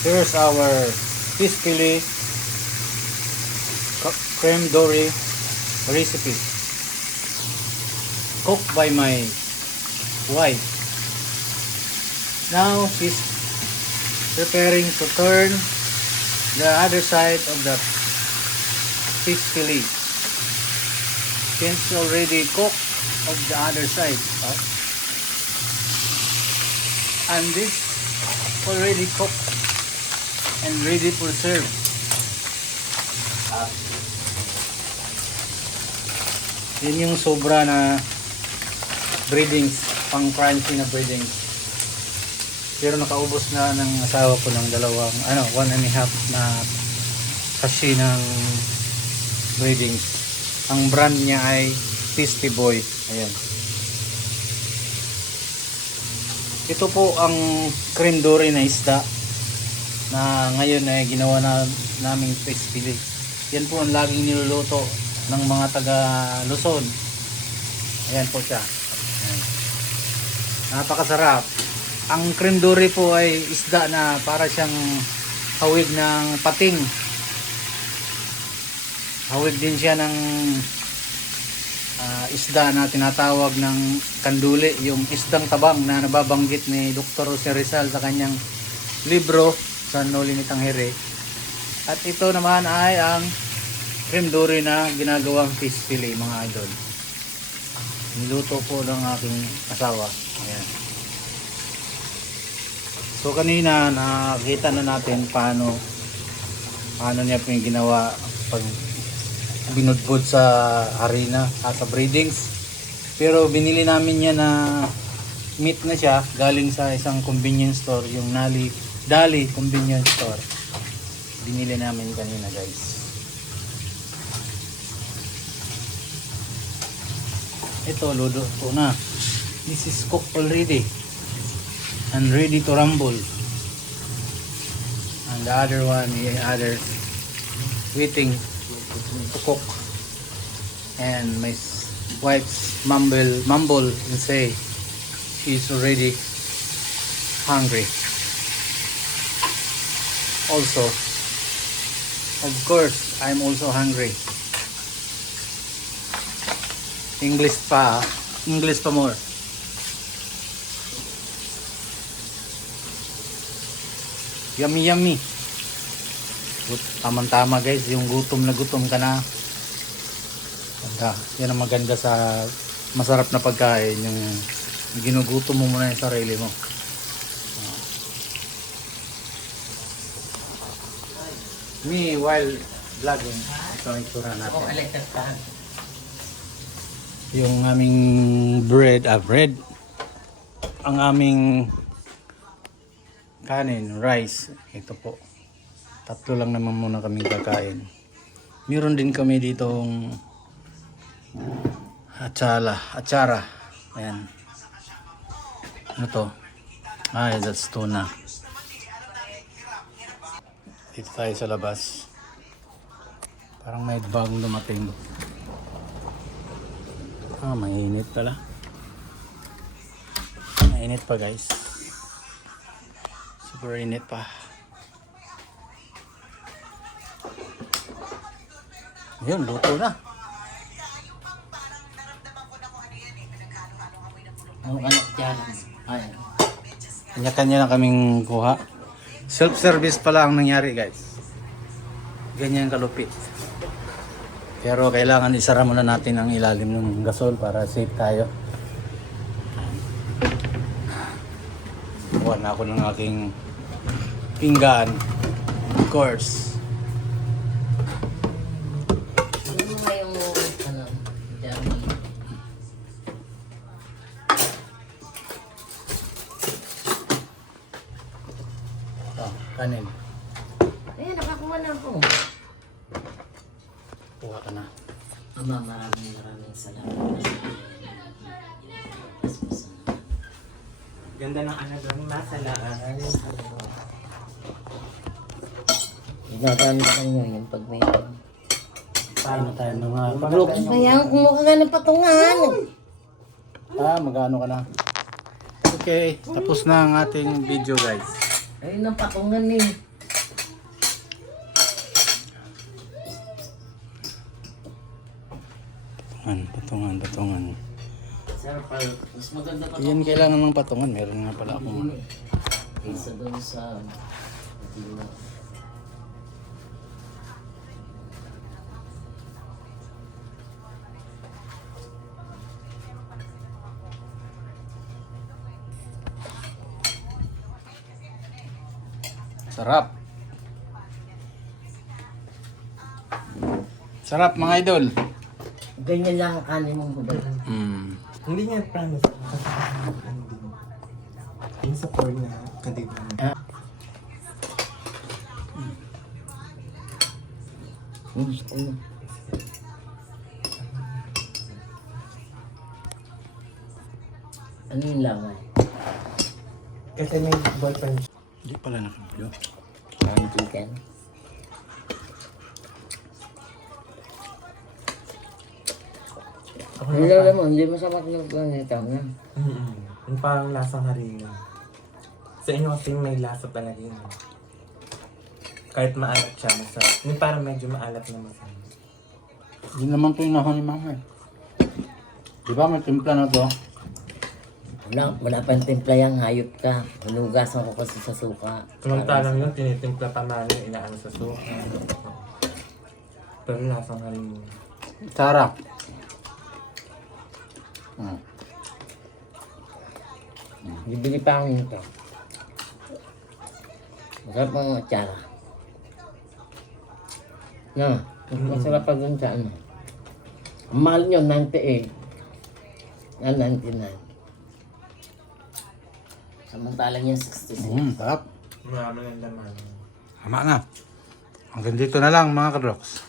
Here's our fish fillet creme dory recipe, cooked by my wife. Now she's preparing to turn the other side of the fish fillet. Since already cooked of the other side, and this already cooked and ready for serve. Yun yung sobra na breadings, pang crunchy na breadings. Pero nakaubos na ng asawa ko ng dalawang, 1.5 na sachet ng breadings. Ang brand niya ay Tasty Boy. Ayan. Ito po ang creme dory na isda na ngayon ay ginawa naming fish fillet. Yan po ang laging niluluto ng mga taga Luzon. Ayan po siya. Ayan. Napakasarap. Ang creme dory po ay isda na para siyang hawig ng pating. Hawig din siya ng isda na tinatawag ng kanduli, yung isdang tabang na nababanggit ni Dr. Jose Rizal sa kanyang libro sa Noli ni Tangere. At ito naman ay ang creme dory na ginagawang fish fillet, mga idol. Niluto po ng aking asawa. Ayan. So kanina nakita na natin paano niya po yung ginawa pag binudbud sa harina at sa breedings. Pero binili namin niya na meat na siya galing sa isang convenience store, yung Dali convenience store. Binili namin kanina, guys. Ito, luto po na. This is cooked already and ready to rumble. And the other one, waiting to cook. And my wife's mumble and say she's already hungry. Also, of course, I'm also hungry. English pa more. Yummy yummy. Tama-tama, guys, yung gutom na gutom ka na. Yan ang maganda sa masarap na pagkain, yung ginugutom mo muna yung sarili mo. Me while vlogging, ito ang itsura natin. Yung aming bread, ang aming kanin, rice, ito po. Tatlo lang naman muna kaming kakain. Meron din kami ditong atsara. Ayan. Ano to? That's tuna. Dito tayo sa labas. Parang may bagong dumating. Mainit pala. Mainit pa, guys. Super init pa. Yun, luto na. Ano dyan? Kanya-kanya na kaming kuha. Self-service pala ang nangyari, guys. Ganyan kalupit. Pero kailangan isara muna natin ang ilalim ng gasol para safe tayo. Kuha na ako ng aking pinggan. Of course. Kanin. Nakakuha na ako. Kuha ka na. Ama, maraming salamat. Ganda ng ano doon, masalaan. Gagamit ko yun pag may... Paano tayo mga paglok? Kaya kumuha ka ng patungan. Magano ka na. Okay, tapos na ang ating video, guys. Ayun ang patungan eh. Patungan. Sir, mas maganda pa Yan kailangan ng patungan. Meron nga pala akong kaysa doon sa Dino. sarap. Sarap mga idol. Ganyan lang ang kanin mong budal. Hindi niya promise. Ano din. Yung sa porn na kadiban. Ano yung laman? Kasi may boyfriend. Hindi pala nakablo. Parang chicken. Hindi alam mo, hindi masama nagpangita na. Yung parang lasang harina. Sa inyo kasi may lasa talaga yun. Kahit maalat siya, masarap. Yung parang medyo maalat na masarap. Hindi naman ito yung nahon ni mama eh. Di ba may timpla na to? Wala pa yung timpla yung hayop ka. Hinugasan ko kasi sa suka. Samantalang yun, tinitimpla pa man yung inaano sa suka. Pero lasang harina. Sarap. Bibili pa ako nito. Masarap ang atsara. Na, masarap pa dun sa ano. Ang mahal nyo, 98. Na 99. Samantalang yung 66. Sarap. Marami ng laman. Tama na. Hanggang dito na lang mga kadroks.